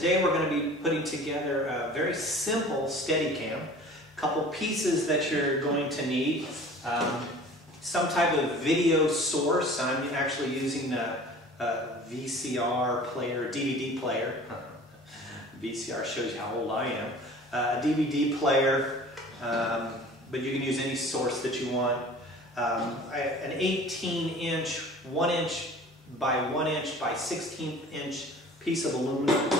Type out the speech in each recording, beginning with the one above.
today we're going to be putting together a very simple Steadicam. A couple pieces that you're going to need. Some type of video source. I'm actually using a VCR player, DVD player. VCR shows you how old I am. A DVD player, but you can use any source that you want. An 18-inch, 1 inch by 1 inch by 16-inch piece of aluminum.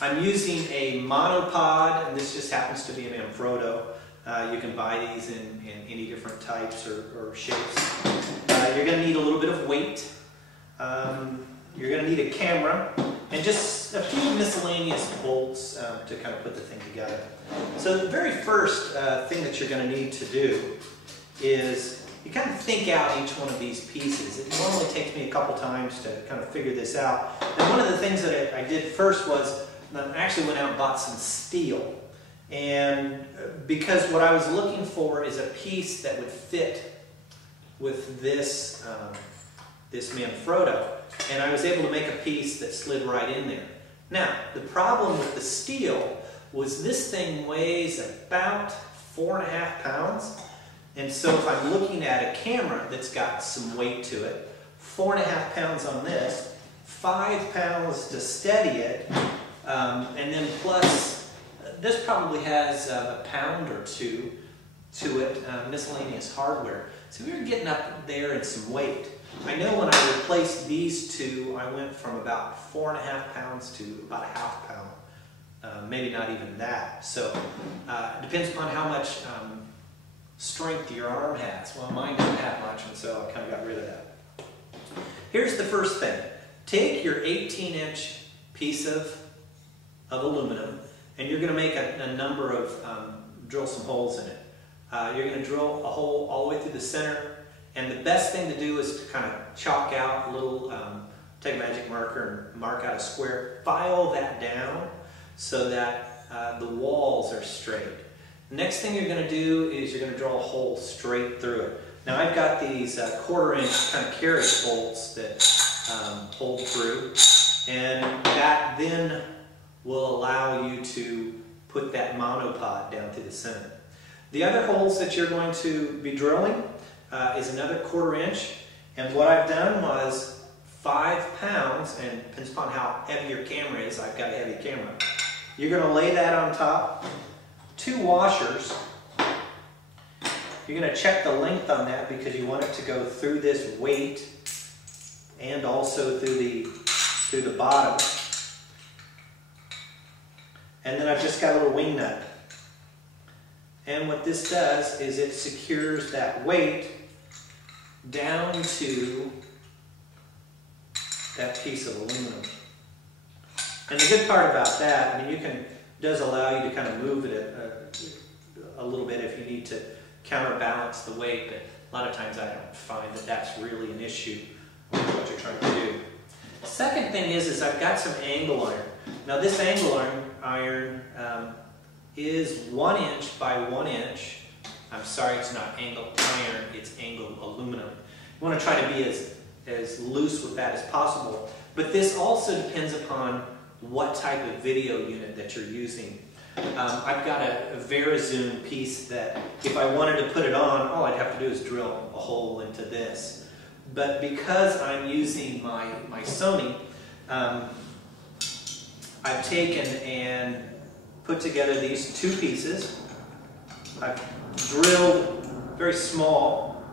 I'm using a Monopod, and this just happens to be an Manfrotto. You can buy these in any different types or shapes. You're going to need a little bit of weight. You're going to need a camera and just a few miscellaneous bolts to kind of put the thing together. So the very first thing that you're going to need to do is you kind of think out each one of these pieces. It normally takes me a couple times to kind of figure this out. And one of the things that I did first was I actually went out and bought some steel. And because what I was looking for is a piece that would fit with this, this Manfrotto. And I was able to make a piece that slid right in there. Now, the problem with the steel was this thing weighs about 4.5 pounds. And so if I'm looking at a camera that's got some weight to it, 4.5 pounds on this, 5 pounds to steady it, and then plus, this probably has a pound or two to it, miscellaneous hardware. So we were getting up there in some weight. I know when I replaced these two, I went from about 4.5 pounds to about a half pound, maybe not even that. So it depends upon how much strength your arm has. Well, mine didn't have much, and so I kind of got rid of that. Here's the first thing. Take your 18-inch piece of aluminum, and you're going to make a number of, drill some holes in it. You're going to drill a hole all the way through the center, and the best thing to do is to kind of chalk out a little, take a magic marker and mark out a square. File that down so that the walls are straight. Next thing you're going to do is you're going to drill a hole straight through it. Now I've got these 1/4 inch kind of carriage bolts that hold through, and that then will allow you to put that monopod down through the center. The other holes that you're going to be drilling is another 1/4 inch, and what I've done was 5 pounds, and depends upon how heavy your camera is. I've got a heavy camera. You're going to lay that on top. 2 washers. You're going to check the length on that because you want it to go through this weight and also through the bottom. And then I've just got a little wing nut. And what this does is it secures that weight down to that piece of aluminum. And the good part about that, I mean, it does allow you to kind of move it a little bit if you need to counterbalance the weight, but a lot of times I don't find that that's really an issue with what you're trying to do. The second thing is I've got some angle iron. Now this angle iron is 1 inch by 1 inch. I'm sorry, it's not angled iron, it's angled aluminum. You want to try to be as loose with that as possible, but this also depends upon what type of video unit that you're using. I've got a Verizon piece that if I wanted to put it on, all I'd have to do is drill a hole into this. But because I'm using my Sony, I've taken and put together these 2 pieces. I've drilled very small.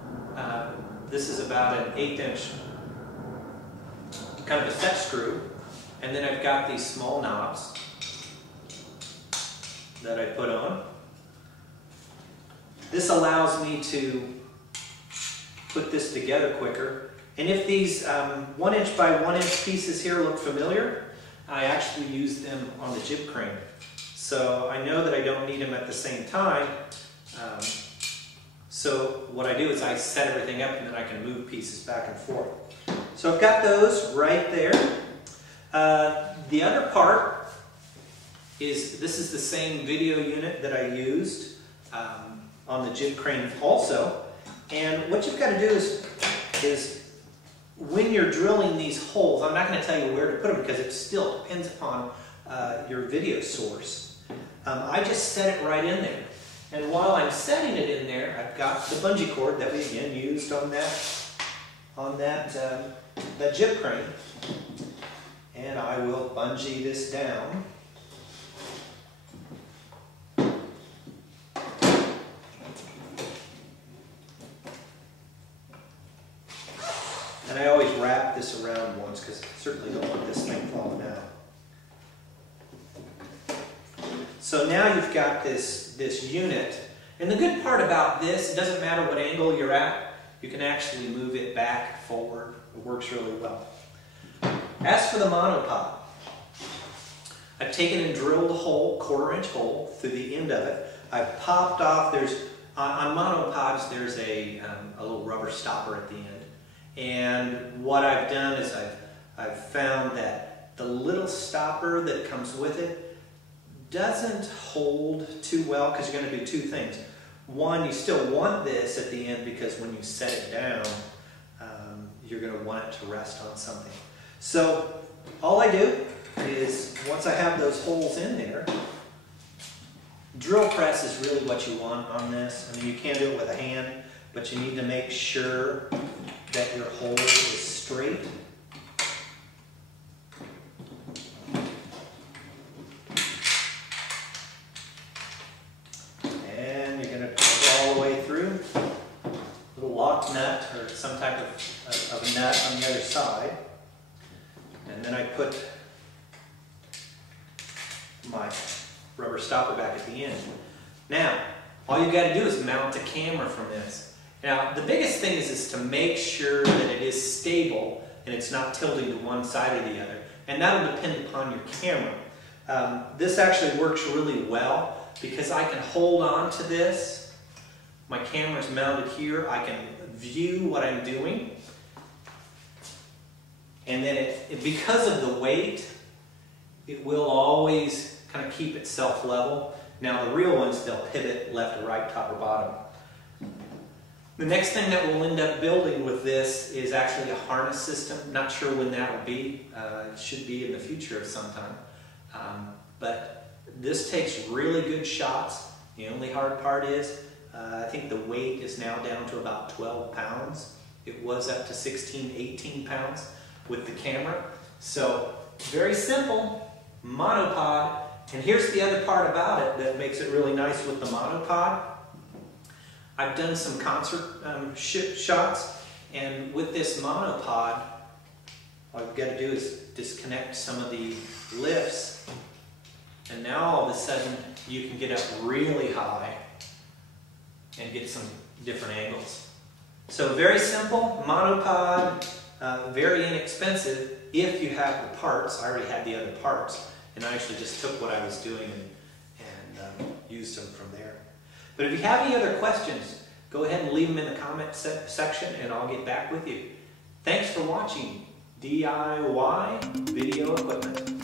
This is about an 1/8 inch kind of a set screw. And then I've got these small knobs that I put on. This allows me to put this together quicker. And if these 1 inch by 1 inch pieces here look familiar, I actually use them on the jib crane. So I know that I don't need them at the same time. So what I do is I set everything up and then I can move pieces back and forth. So I've got those right there. The other part is this is the same video unit that I used on the jib crane also. And what you've got to do is when you're drilling these holes, I'm not going to tell you where to put them because it still depends upon your video source. I just set it right in there. And while I'm setting it in there, I've got the bungee cord that we again used on that jib crane. And I will bungee this down. And I always wrap this around once because I certainly don't want this thing falling out. So now you've got this unit. And the good part about this, it doesn't matter what angle you're at, you can actually move it back, forward. It works really well. As for the monopod, I've taken and drilled a hole, 1/4 inch hole, through the end of it. I've popped off, on monopods there's a little rubber stopper at the end. And what I've done is I've found that the little stopper that comes with it doesn't hold too well because you're going to do two things. One, you still want this at the end because when you set it down, you're going to want it to rest on something. So all I do is, once I have those holes in there, drill press is really what you want on this. I mean, you can do it with a hand, but you need to make sure that your hole is straight. And you're going to go all the way through. A little lock nut or some type of nut on the other side. And then I put my rubber stopper back at the end. Now, all you've got to do is mount a camera from this. Now, the biggest thing is to make sure that it is stable and it's not tilting to one side or the other. And that'll depend upon your camera. This actually works really well because I can hold on to this. My camera's mounted here. I can view what I'm doing. And then because of the weight, it will always kind of keep itself level. Now the real ones, they'll pivot left or right, top or bottom. The next thing that we'll end up building with this is actually a harness system. Not sure when that will be. It should be in the future of some time. But this takes really good shots. The only hard part is, I think the weight is now down to about 12 pounds. It was up to 16, 18 pounds with the camera. So very simple, monopod. And here's the other part about it that makes it really nice with the monopod. I've done some concert shots, and with this monopod, all you've got to do is disconnect some of the lifts, and now all of a sudden you can get up really high and get some different angles. So very simple, monopod, very inexpensive if you have the parts. I already had the other parts, and I actually just took what I was doing and used them from there. But if you have any other questions, go ahead and leave them in the comment section and I'll get back with you. Thanks for watching DIY Video Equipment.